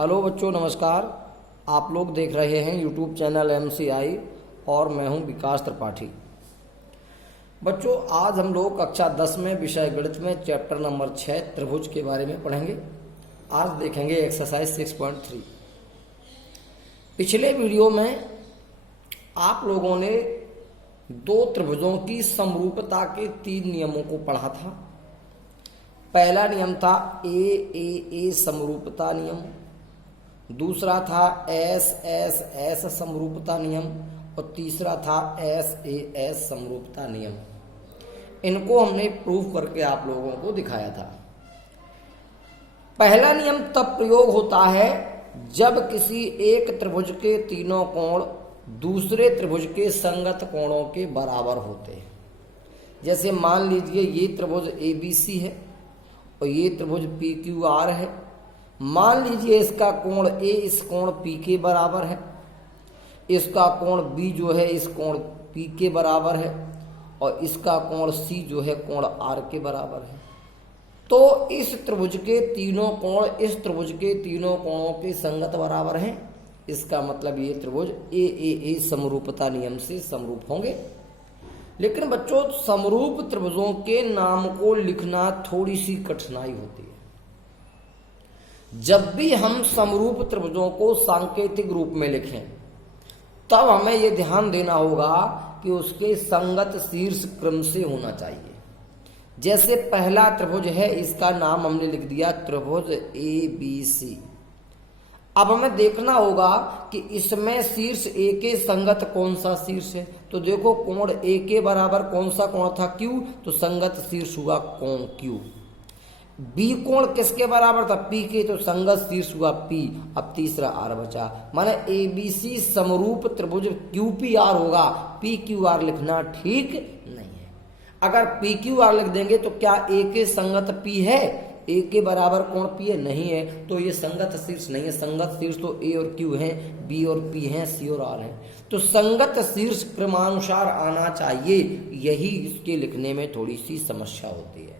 Hello बच्चों, नमस्कार। आप लोग देख रहे हैं यूट्यूब चैनल MCI और मैं हूं विकास त्रिपाठी। बच्चों, आज हम लोग कक्षा 10 में विषय गणित में चैप्टर नंबर 6 त्रिभुज के बारे में पढ़ेंगे। आज देखेंगे एक्सरसाइज 6.3। पिछले वीडियो में आप लोगों ने दो त्रिभुजों की समरूपता के 3 नियमों को पढ़ा था। पहला नियम था ए समरूपता नियम, दूसरा था एस समरूपता नियम और तीसरा था एस समरूपता नियम। इनको हमने प्रूफ करके आप लोगों को दिखाया था। पहला नियम तब प्रयोग होता है जब किसी एक त्रिभुज के तीनों कोण दूसरे त्रिभुज के संगत कोणों के बराबर होते हैं। जैसे मान लीजिए ये त्रिभुज ABC है और ये त्रिभुज PQR है। मान लीजिए इसका कोण A इस कोण P के बराबर है, इसका कोण B जो है इस कोण P के बराबर है और इसका कोण C जो है कोण R के बराबर है। तो इस त्रिभुज के तीनों कोण इस त्रिभुज के तीनों कोणों के संगत बराबर हैं। इसका मतलब ये त्रिभुज ए समरूपता नियम से समरूप होंगे। लेकिन बच्चों, समरूप त्रिभुजों के नाम को लिखना थोड़ी सी कठिनाई होती है। जब भी हम समरूप त्रिभुजों को सांकेतिक रूप में लिखें तब हमें यह ध्यान देना होगा कि उसके संगत शीर्ष क्रम से होना चाहिए। जैसे पहला त्रिभुज है, इसका नाम हमने लिख दिया त्रिभुज ABC। अब हमें देखना होगा कि इसमें शीर्ष A के संगत कौन सा शीर्ष है। तो देखो, कोण A के बराबर कौन सा कोण था, Q, तो संगत शीर्ष हुआ कोण Q। B कोण किसके बराबर था, P के, तो संगत शीर्ष हुआ P। अब तीसरा R बचा, माने ABC समरूप त्रिभुज QPR होगा। PQR लिखना ठीक नहीं है। अगर PQR लिख देंगे तो क्या A के संगत P है? A के बराबर कोण P है? नहीं है, तो ये संगत शीर्ष नहीं है। संगत शीर्ष तो A और Q हैं, B और P हैं, C और R हैं। तो संगत शीर्ष क्रमानुसार आना चाहिए। यही इसके लिखने में थोड़ी सी समस्या होती है।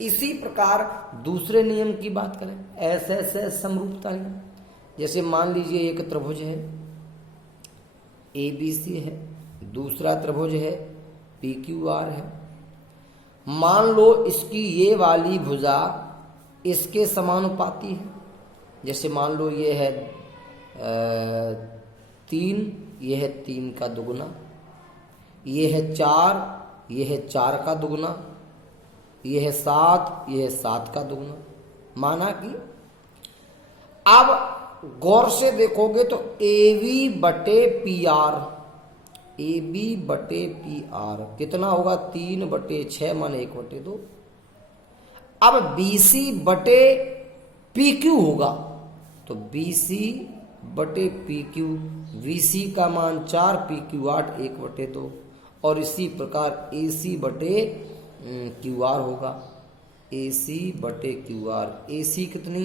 इसी प्रकार दूसरे नियम की बात करें, एस समरूपता नियम। जैसे मान लीजिए एक त्रिभुज है ABC है, दूसरा त्रिभुज है PQR है। मान लो इसकी ये वाली भुजा इसके समानुपाती है। जैसे मान लो ये है 3, ये है 3 का दुगुना, ये है 4, ये है 4 का दुगुना, ये है 7, ये है 7 का दुगुना। माना कि अब गौर से देखोगे तो AB बटे PR कितना होगा, 3 बटे 6 माने 1 बटे 2। अब BC बटे PQ होगा, तो BC बटे PQ, VC का मान 4, PQ 8, 1 बटे 2। और इसी प्रकार AC बटे QR होगा, AC बटे QR। AC कितनी,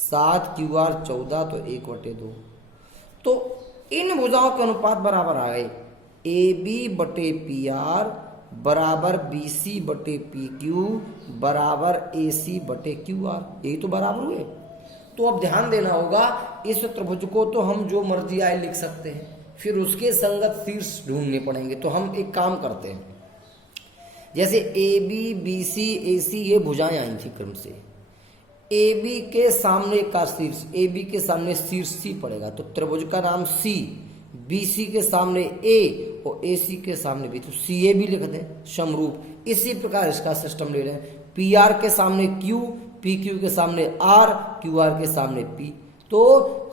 7, QR 14, तो 1 बटे 2। तो इन भुजाओं के अनुपात बराबर आ गए। AB बटे PR बराबर BC बटे PQ बराबर AC बटे QR। यही तो बराबर हुए। तो अब ध्यान देना होगा, इस त्रिभुज को तो हम जो मर्जी आए लिख सकते हैं, फिर उसके संगत शीर्ष ढूंढने पड़ेंगे। तो हम एक काम करते हैं, जैसे AB BC AC ये भुजाएं आई थी क्रम से। AB के सामने का शीर्ष, AB के सामने शीर्ष C पड़ेगा, तो त्रिभुज का नाम C। BC के सामने A और AC के सामने B, तो CA भी लिख दें समरूप। इसी प्रकार इसका सिस्टम ले लें, PR के सामने Q, PQ के सामने R, QR के सामने P, तो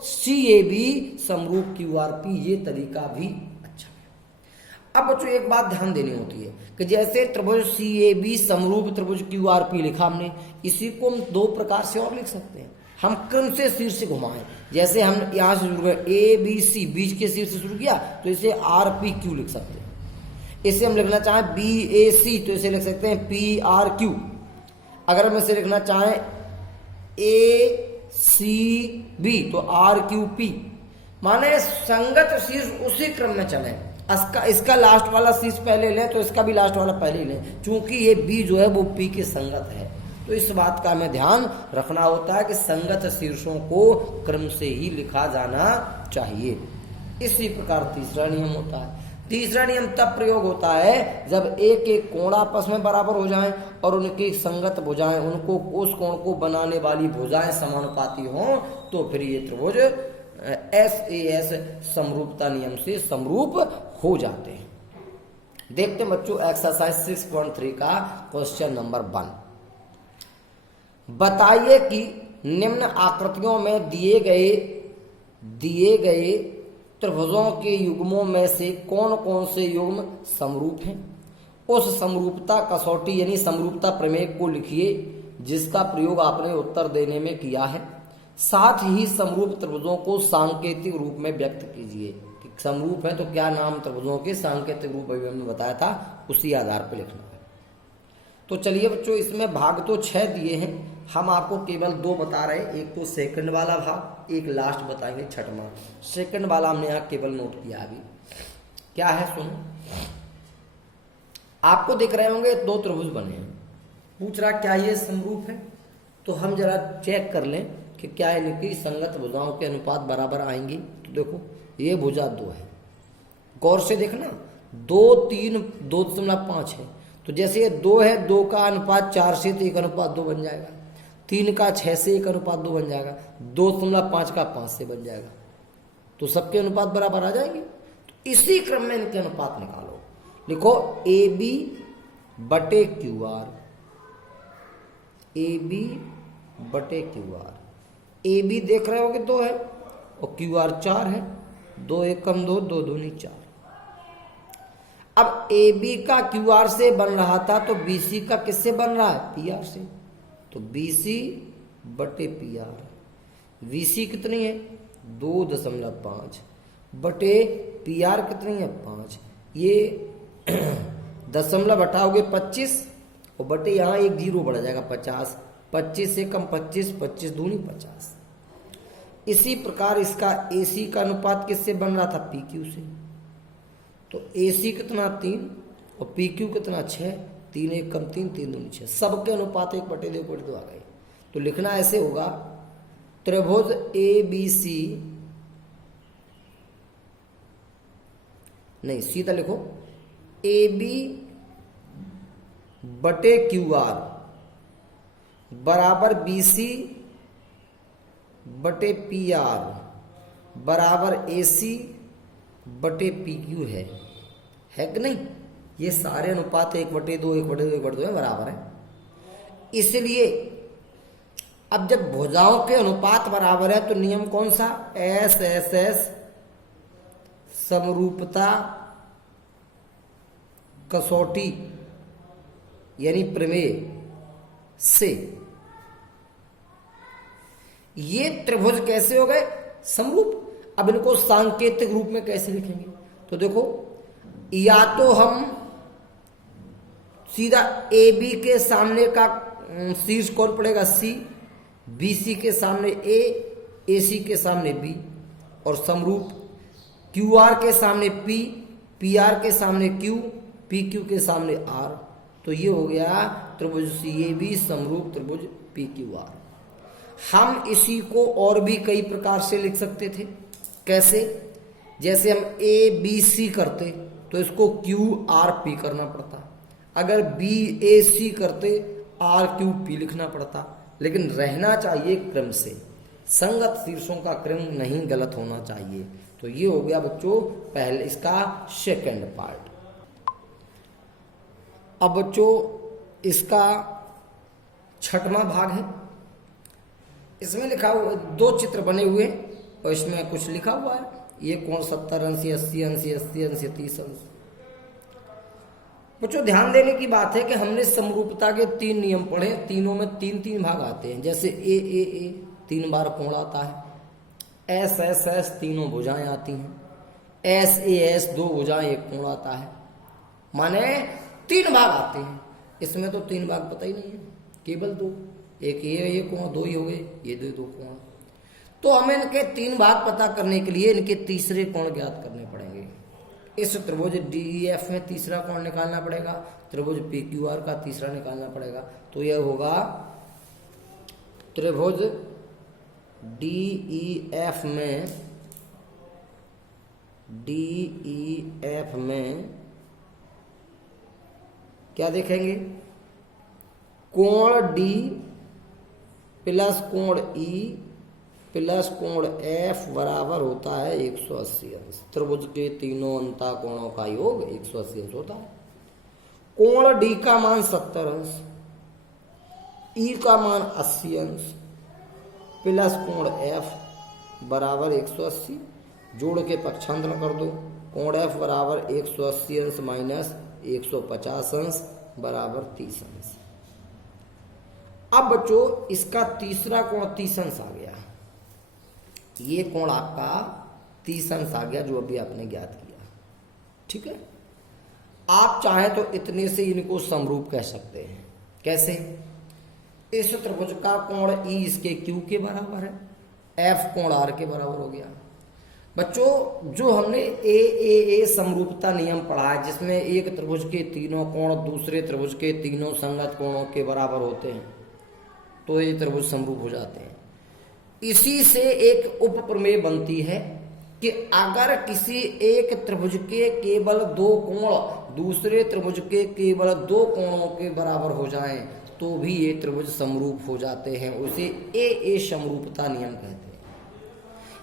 CAB समरूप QRP। ये तरीका भी अच्छा है। अब बच्चों एक बात ध्यान देनी होती है कि जैसे त्रिभुज CAB समरूप त्रिभुज QRP लिखा हमने, इसी को हम 2 प्रकार से और लिख सकते हैं। हम क्रम से शीर्ष से घुमाएं। जैसे हम यहाँ से शुरू करें ABC, बीच के शीर्ष से शुरू किया, तो इसे RPQ लिख सकते हैं। इसे हम लिखना चाहें BAC, तो इसे लिख सकते हैं PRQ। अगर हम इसे लिखना चाहें ACB, तो RQP। माने संगत शीर्ष उसी क्रम में चले। इसका लास्ट वाला शीर्ष पहले लें तो इसका भी लास्ट वाला पहले ही लें, क्योंकि ये B जो है वो P के संगत है। तो इस बात का हमें ध्यान रखना होता है कि संगत शीर्षों को क्रम से ही लिखा जाना चाहिए। इसी प्रकार तीसरा नियम होता है। तीसरा नियम तब प्रयोग होता है जब एक एक कोण आपस में बराबर हो जाएं और उनकी संगत भुजाएं, उनको उस कोण को बनाने वाली भुजाएं समानुपाती हों, तो फिर ये त्रिभुज SAS समरूपता नियम से समरूप हो जाते हैं। देखते हैं बच्चों एक्सरसाइज 6.3 का क्वेश्चन नंबर 1। बताइए कि निम्न आकृतियों में दिए गए त्रिभुजों के युग्मों में से कौन कौन से युग्म समरूप हैं। उस समरूपता कसौटी यानी समरूपता प्रमेय को लिखिए जिसका प्रयोग आपने उत्तर देने में किया है। साथ ही समरूप त्रिभुजों को सांकेतिक रूप में व्यक्त कीजिए। समरूप है तो क्या नाम त्रिभुजों के सांकेतिक रूप अभी हमने बताया था, उसी आधार पर लिखना है। तो चलिए बच्चों, इसमें भाग तो 6 दिए हैं, हम आपको केवल 2 बता रहे हैं। एक तो सेकंड वाला भाग, एक लास्ट बताएंगे छठवां। सेकंड वाला हमने यहाँ केवल नोट किया अभी। क्या है सुनो, आपको दिख रहे होंगे 2 त्रिभुज बने हैं। पूछ रहा क्या ये समरूप है, तो हम जरा चेक कर लें कि क्या इनकी संगत भुजाओं के अनुपात बराबर आएंगी। तो देखो ये भुजा 2 है, गौर से देखना, 2, 3, 2.5 है। तो जैसे ये 2 है, 2 का अनुपात 4 से तो 1:2 बन जाएगा। 3 का 6 से 1:2 बन जाएगा। 2.5 का 5 से बन जाएगा। तो सबके अनुपात बराबर आ जाएंगे। तो इसी क्रम में इनके अनुपात निकालो। लिखो AB बटे QR, AB बटे QR। AB देख रहे हो कि 2 है और QR 4 है। 2 एकम 2, 2 दूनी 4। अब AB का QR से बन रहा था तो BC का किससे बन रहा है, PR से। तो BC बटे PR। VC कितनी है 2.5 बटे PR कितनी है 5। ये दशमलव हटाओगे 25 और बटे यहाँ एक 0 बढ़ जाएगा 50। 25 से कम 25, 25 दूनी 50। इसी प्रकार इसका AC का अनुपात किससे बन रहा था, PQ से। तो AC कितना 3 और PQ कितना 6। 3 एक कम 3, 3 दूनी 6। सबके अनुपात 1/2 आ गए। तो लिखना ऐसे होगा, त्रिभुज ABC, नहीं सीधा लिखो AB बटे QR बराबर BC बटे PR बराबर AC बटे PQ है कि नहीं। ये सारे अनुपात 1/2, 1/2, 1/2 में बराबर है। इसलिए अब जब भुजाओं के अनुपात बराबर है तो नियम कौन सा, SSS समरूपता कसौटी यानी प्रमेय से ये त्रिभुज कैसे हो गए समरूप। अब इनको सांकेतिक रूप में कैसे लिखेंगे, तो देखो या तो हम सीधा AB के सामने का शीर्ष कौन पड़ेगा C, BC के सामने A, AC के सामने B, और समरूप QR के सामने P, PR के सामने Q, PQ के सामने R। तो ये हो गया त्रिभुज CAB समरूप त्रिभुज PQR। हम इसी को और भी कई प्रकार से लिख सकते थे। कैसे, जैसे हम ABC करते तो इसको QRP करना पड़ता, अगर BAC करते RQP लिखना पड़ता। लेकिन रहना चाहिए क्रम से, संगत शीर्षों का क्रम नहीं गलत होना चाहिए। तो ये हो गया बच्चों पहले इसका सेकंड पार्ट। अब बच्चों इसका छठवां भाग है। इसमें लिखा हुआ 2 चित्र बने हुए और इसमें कुछ लिखा हुआ है। ये कोण 70 अंश, 80 अंश, 80 अंश, 30 अंश। बच्चों ध्यान देने की बात है कि हमने समरूपता के 3 नियम पढ़े, तीनों में 3-3 भाग आते हैं। जैसे AAA 3 बार कोण आता है, SSS तीनों भुजाएं आती हैं, SAS 2 भुजाएं 1 कोण आता है। माने 3 भाग आते हैं। इसमें तो 3 भाग पता ही नहीं है, केवल 2। एक ये कोण 2 ही हो गए, ये 2 कोण। तो हमें इनके 3 भाग पता करने के लिए इनके तीसरे कोण ज्ञात करने पड़ेंगे। इस त्रिभुज DEF में तीसरा कोण निकालना पड़ेगा, त्रिभुज PQR का तीसरा निकालना पड़ेगा। तो यह होगा त्रिभुज DEF में क्या देखेंगे, कोण D प्लस कोण E प्लस कोण F बराबर होता है 180 अंश। त्रिभुज के तीनों अंतःकोणों का योग 180 अंश होता है। कोण D का मान 70 अंश, E का मान 80 अंश प्लस कोण F बराबर 180, जोड़ के पक्षांतर कर दो। कोण F बराबर 180 अंश माइनस 150 अंश बराबर 30 अंश। अब बच्चों इसका तीसरा कोण 30 अंश आ गया, ये कोण आपका 30 अंश आ गया जो अभी आपने ज्ञात किया। ठीक है, आप चाहें तो इतने से इनको समरूप कह सकते हैं। कैसे? इस त्रिभुज का कोण E इसके Q के बराबर है, F कोण R के बराबर हो गया। बच्चों जो हमने ए समरूपता नियम पढ़ा है, जिसमें एक त्रिभुज के तीनों कोण दूसरे त्रिभुज के तीनों संगत कोणों के बराबर होते हैं तो ये त्रिभुज समरूप हो जाते हैं। इसी से एक उप प्रमेय बनती है कि अगर किसी एक त्रिभुज के केवल दो कोण दूसरे त्रिभुज के केवल दो कोणों के बराबर हो जाएं तो भी ये त्रिभुज समरूप हो जाते हैं। उसे ए समरूपता नियम कहते हैं।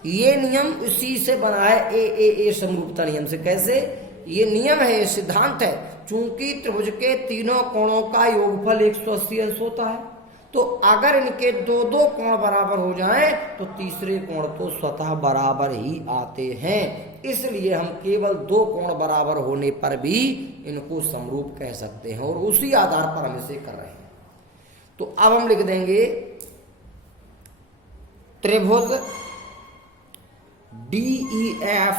ये नियम उसी से बना है, ए समरूपता नियम से। कैसे? ये नियम है, ये सिद्धांत है। चूंकि त्रिभुज के तीनों कोणों का योगफल 180 अंश होता है, तो अगर इनके दो दो कोण बराबर हो जाएं तो तीसरे कोण तो स्वतः बराबर ही आते हैं। इसलिए हम केवल दो कोण बराबर होने पर भी इनको समरूप कह सकते हैं और उसी आधार पर हम इसे कर रहे हैं। तो अब हम लिख देंगे त्रिभुज DEF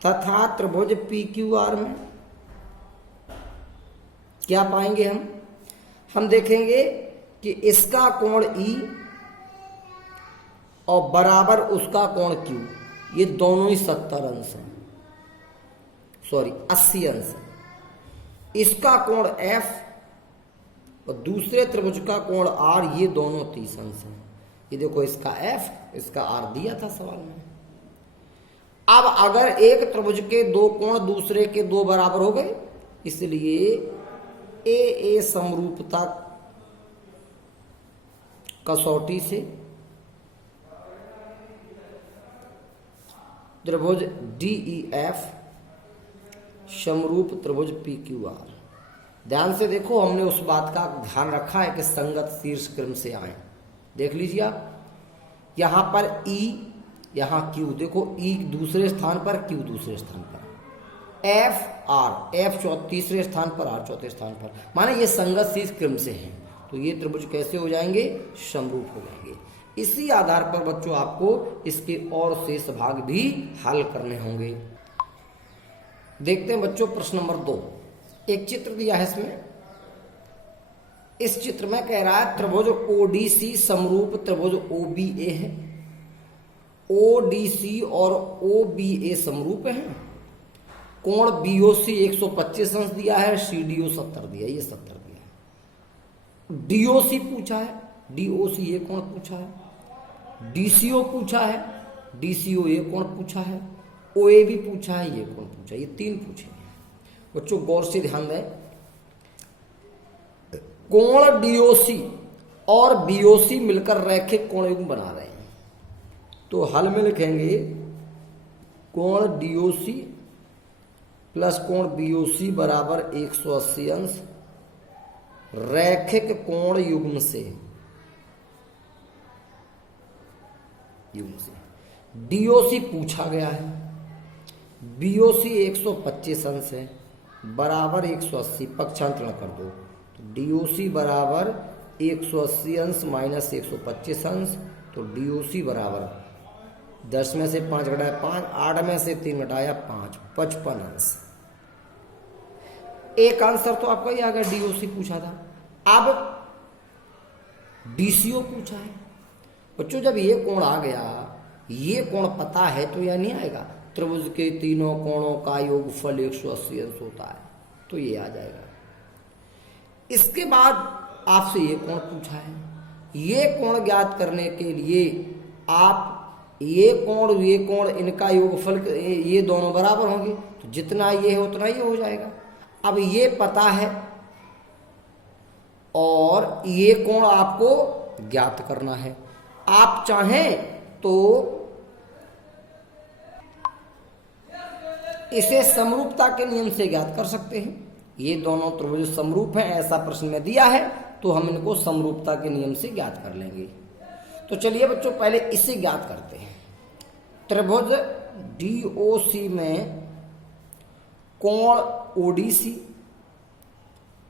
तथा त्रिभुज PQR में क्या पाएंगे हम देखेंगे कि इसका कोण E और बराबर उसका कोण Q, ये दोनों ही 70 अंश हैं, 80 अंश है। इसका कोण F और दूसरे त्रिभुज का कोण R, ये दोनों 30 अंश हैं। ये देखो, इसका F इसका R दिया था सवाल में। अब अगर एक त्रिभुज के दो कोण दूसरे के दो बराबर हो गए, इसलिए ए समरूपता कसौटी से त्रिभुज DEF समरूप त्रिभुज PQR। ध्यान से देखो, हमने उस बात का ध्यान रखा है कि संगत शीर्ष क्रम से आए। देख लीजिए आप, यहां पर E यहां Q, देखो E दूसरे स्थान पर, Q दूसरे स्थान पर, F R, F तीसरे स्थान पर, R चौथे स्थान पर, माने ये संगत शीर्ष क्रम से हैं। तो ये त्रिभुज कैसे हो जाएंगे? समरूप हो जाएंगे। इसी आधार पर बच्चों आपको इसके और शेष भाग भी हल करने होंगे। देखते हैं बच्चों प्रश्न नंबर 2। एक चित्र दिया है इसमें। इस चित्र में कह रहा है त्रिभुज ODC समरूप त्रिभुज OBA है। ODC और OBA समरूप है। कोण BOC 125 अंश दिया है, CDO 70 दिया है, ये 70 दिया है। DOC पूछा है, DOC ये कोण पूछा है। DCO पूछा है, DCO ये कोण पूछा है। OA भी पूछा है, ये कोण पूछा है। ये 3 पूछे हैं। बच्चों गौर से ध्यान दें, कोण DOC और BOC मिलकर रैखिक कोण युग्म बना रहे हैं। तो हल में लिखेंगे कोण DOC प्लस कोण BOC बराबर 180 अंश रैखिक कोण युग्म से DOC पूछा गया है, BOC 125 अंश है बराबर 180, पक्षांतरण कर दो। तो DOC बराबर 180 अंश माइनस 125 अंश, तो DOC बराबर 10 में से 5 घटाया 5, 8 में से 3 घटाया 5, 55 अंश। एक आंसर तो आपका ही आ गया, DOC पूछा था। अब DCO पूछा है। बच्चों जब ये कोण आ गया, ये कोण पता है तो यह नहीं आएगा। त्रिभुज के तीनों कोणों का योगफल 180 अंश होता है, तो ये आ जाएगा। इसके बाद आपसे ये कोण पूछा है। ये कोण ज्ञात करने के लिए आप ये कोण इनका योगफल, ये दोनों बराबर होंगे, तो जितना ये है उतना ये हो जाएगा। अब ये पता है और ये कोण आपको ज्ञात करना है। आप चाहें तो इसे समरूपता के नियम से ज्ञात कर सकते हैं। ये दोनों त्रिभुज समरूप हैं, ऐसा प्रश्न में दिया है, तो हम इनको समरूपता के नियम से ज्ञात कर लेंगे। तो चलिए बच्चों पहले इसे ज्ञात करते हैं। त्रिभुज DOC में कोण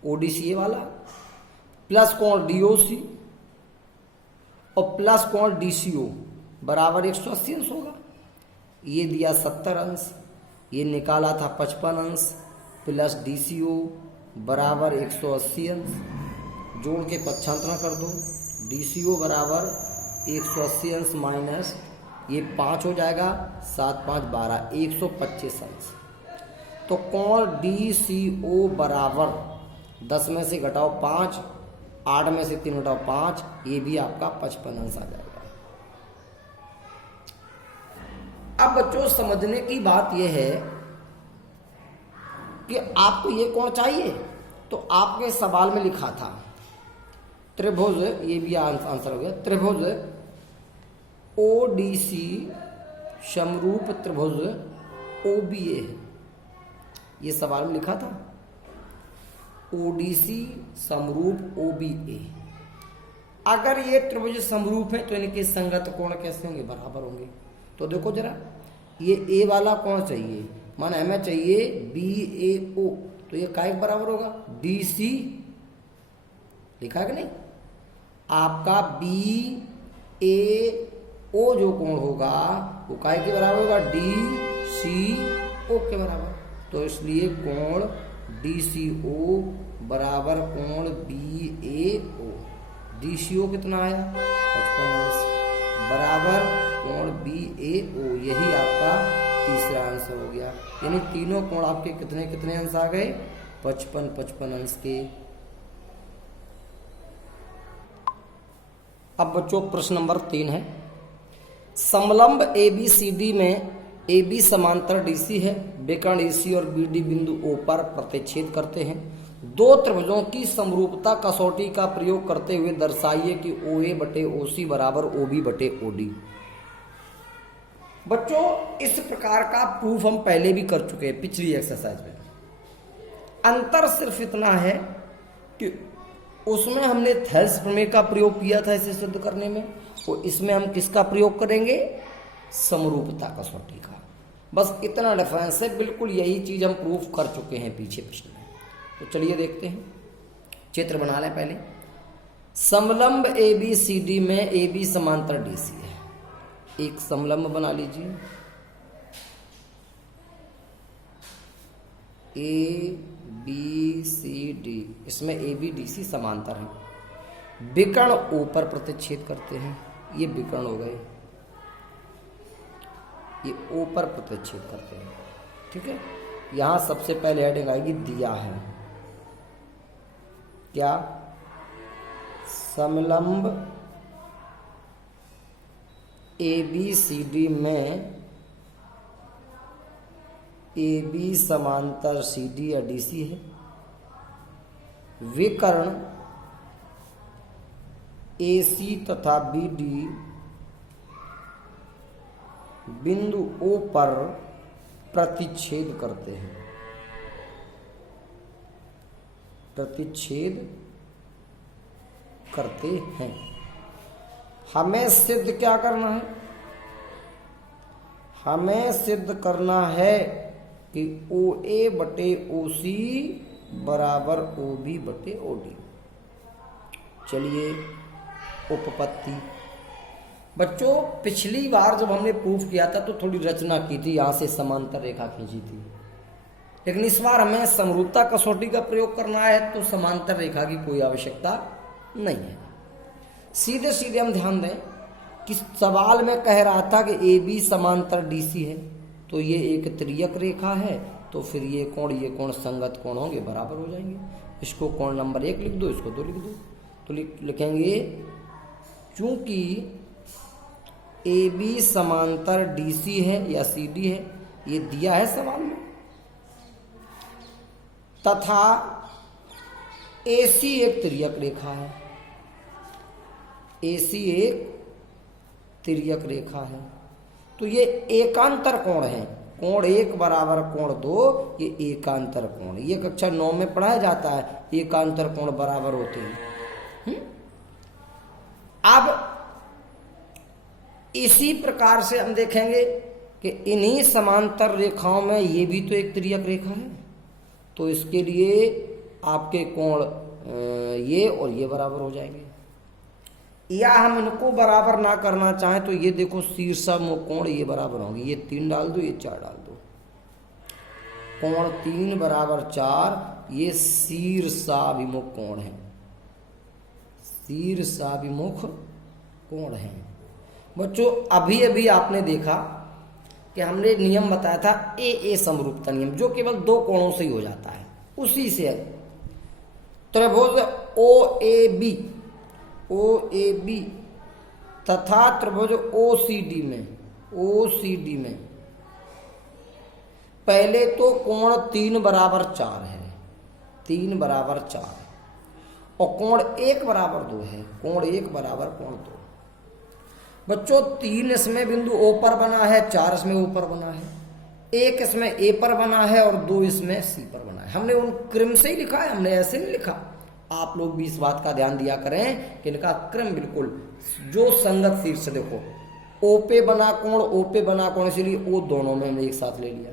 ODC ये वाला प्लस कोण DOC और प्लस कोण DCO बराबर 180 अंश होगा। ये दिया 70 अंश, ये निकाला था 55 अंश, प्लस DCO बराबर 180 अंश, जोड़ के पक्षांतरण कर दो। DCO बराबर 180 अंश माइनस ये 5 हो जाएगा, 7 5 12, 125 अंश। तो कोण DCO बराबर 10 में से घटाओ 5, 8 में से 3 घटाओ 5, ये भी आपका 55 अंश आ जाएगा। अब बच्चों समझने की बात यह है कि आपको ये कोण चाहिए, तो आपके सवाल में लिखा था त्रिभुज, ये भी आंसर हो गया, त्रिभुज ODC समरूप त्रिभुज OBA है। ये सवाल में लिखा था ODC समरूप OBA। अगर ये त्रिभुज समरूप है तो इनके संगत कोण कैसे होंगे? बराबर होंगे। तो देखो जरा, ये A वाला कोण चाहिए, माना हमें चाहिए BAO, तो ये काय बराबर होगा? DC लिखा है कि नहीं? आपका BAO जो कोण होगा वो काय के बराबर होगा? DCO के बराबर। तो इसलिए कोण DCO बराबर कोण BAO। DCO कितना आया? 55 अंश बराबर कोण BAO। यही आपका तीसरा आंसर हो गया। यानी तीनों कोण आपके कितने कितने अंश आ गए? 55 अंश के। अब बच्चों प्रश्न नंबर 3 है, समलंब ABCD में AB समांतर DC है, विकर्ण AC और BD बिंदु O पर प्रतिच्छेद करते हैं। दो त्रिभुजों की समरूपता कसौटी का प्रयोग करते हुए दर्शाइए कि OA बटे OC बराबर OB बटे OD। बच्चों इस प्रकार का प्रूफ हम पहले भी कर चुके हैं पिछली एक्सरसाइज में। अंतर सिर्फ इतना है कि उसमें हमने थेल्स प्रमेय का प्रयोग किया था इसे सिद्ध करने में, तो इसमें हम किसका प्रयोग करेंगे? समरूपता कसौटी का। बस इतना डिफरेंस है, बिल्कुल यही चीज हम प्रूफ कर चुके हैं पीछे प्रश्न में। तो चलिए देखते हैं, चित्र बना लें पहले। समलंब ABCD में AB समांतर DC है। एक समलंब बना लीजिए, ABCD, इसमें ABDC समांतर है। विकर्ण O पर प्रतिच्छेद करते हैं, ये विकर्ण हो गए, ये O पर प्रतिच्छेद करते हैं। ठीक है, यहां सबसे पहले हेडिंग आएगी दिया है क्या? समलंब ABCD में AB समांतर CD या DC है। विकर्ण AC तथा BD बिंदु O पर प्रतिच्छेद करते हैं। प्रतिच्छेद करते हैं। हमें सिद्ध क्या करना है? हमें सिद्ध करना है कि OA बटे OC बराबर OB बटे OD। चलिए उपपत्ति। बच्चों पिछली बार जब हमने प्रूफ किया था तो थोड़ी रचना की थी, यहां से समांतर रेखा खींची थी, लेकिन इस बार हमें समरूपता कसौटी का प्रयोग करना है, तो समांतर रेखा की कोई आवश्यकता नहीं है। सीधे सीधे हम ध्यान दें कि सवाल में कह रहा था कि AB समांतर DC है, तो ये एक त्रियक रेखा है, तो फिर ये कोण संगत कोण होंगे, बराबर हो जाएंगे। इसको कोण नंबर 1 लिख दो, इसको 2 लिख दो। तो लिखेंगे चूंकि ए बी समांतर डी सी है या सी डी है, ये दिया है सवाल में, तथा ए सी एक तिर्यक रेखा है, ए सी एक तिर्यक रेखा है, तो ये एकांतर कोण है, कोण 1 बराबर कोण 2, ये एकांतर कोण, ये कक्षा 9 में पढ़ाया जाता है, एकांतर कोण बराबर होते हैं। अब इसी प्रकार से हम देखेंगे कि इन्हीं समांतर रेखाओं में ये भी तो एक तिर्यक रेखा है, तो इसके लिए आपके कोण ये और ये बराबर हो जाएंगे। या हम इनको बराबर ना करना चाहें तो ये देखो शीर्षाभिमुख कोण ये बराबर होंगे, ये 3 डाल दो, ये 4 डाल दो, कोण 3 बराबर 4, ये शीर्षाभिमुख कोण है, शीर्षाभिमुख कोण है। बच्चों अभी अभी आपने देखा कि हमने नियम बताया था ए समरूपता नियम, जो केवल 2 कोणों से ही हो जाता है, उसी से त्रिभुज ओ ए बी तथा त्रिभुज ओ सी डी में पहले तो कोण 3 बराबर 4 है, 3 बराबर 4, और कोण 1 बराबर 2 है, कोण 1 बराबर कोण 2। बच्चों 3 इसमें बिंदु ओ पर बना है, 4 इसमें ओ पर बना है, 1 इसमें ए पर बना है और 2 इसमें सी पर बना है। हमने उन क्रम से ही लिखा है, हमने ऐसे नहीं लिखा। आप लोग भी इस बात का ध्यान दिया करें कि इनका क्रम बिल्कुल जो संगत शीर्ष, देखो ओ पे बना कोण, इसलिए ओ दोनों में हमने एक साथ ले लिया।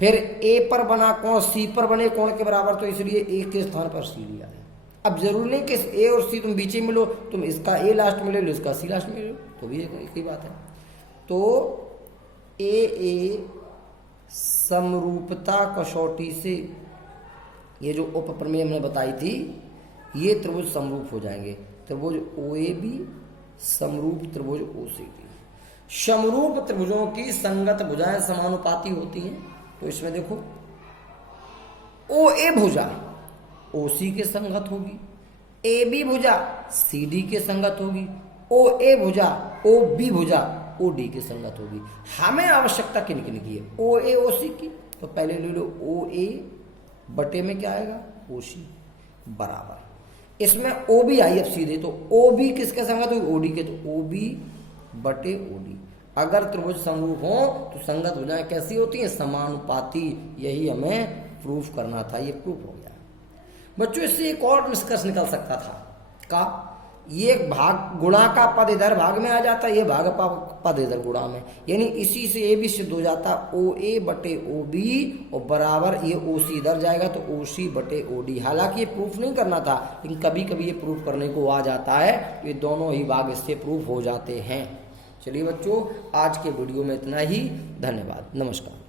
फिर ए पर बना कोण सी पर बने कोण के बराबर, तो इसलिए ए के स्थान पर सी लिया है। अब जरूरी नहीं कि ए और सी तुम बीच में मिलो, तुम इसका ए लास्ट में ले लो, इसका सी लास्ट में ले लो, तो भी एक ही बात है। तो ए समरूपता कसौटी से ये जो उप प्रमेय हमने बताई थी, ये त्रिभुज समरूप हो जाएंगे। त्रिभुज ओ ए बी समरूप त्रिभुज ओ सी डी। समरूप त्रिभुजों की संगत भुजाएं समानुपाती होती हैं। तो इसमें देखो ओ ए भुजा ओ सी के संगत होगी, ए बी भुजा सी डी के संगत होगी, ओ ए भुजा ओ बी भुजा ओ डी के संगत होगी। हमें आवश्यकता किन किन की है? ओ ए ओ सी की। तो पहले ले लो ओ ए बटे में क्या आएगा? ओ सी बराबर, इसमें ओ बी आई अब सीधे, तो ओ बी किसके संगत होगी? ओ डी के, तो ओ बी बटे ओ डी। अगर त्रिभुज समरूप हो तो संगत भुजाएं कैसी होती हैं? समानुपाती। यही हमें प्रूफ करना था, ये प्रूफ हो गया। बच्चों इससे एक और निष्कर्ष निकल सकता था का, ये भाग गुणा का पद इधर भाग में आ जाता, ये भाग पद इधर गुणा में, यानी इसी से ये भी सिद्ध हो जाता ओ ए बटे ओ बी और बराबर ये ओ सी इधर जाएगा तो ओ सी बटे ओ डी। हालांकि ये प्रूफ नहीं करना था, लेकिन कभी कभी ये प्रूफ करने को आ जाता है, ये दोनों ही भाग इससे प्रूफ हो जाते हैं। चलिए बच्चों आज के वीडियो में इतना ही। धन्यवाद, नमस्कार।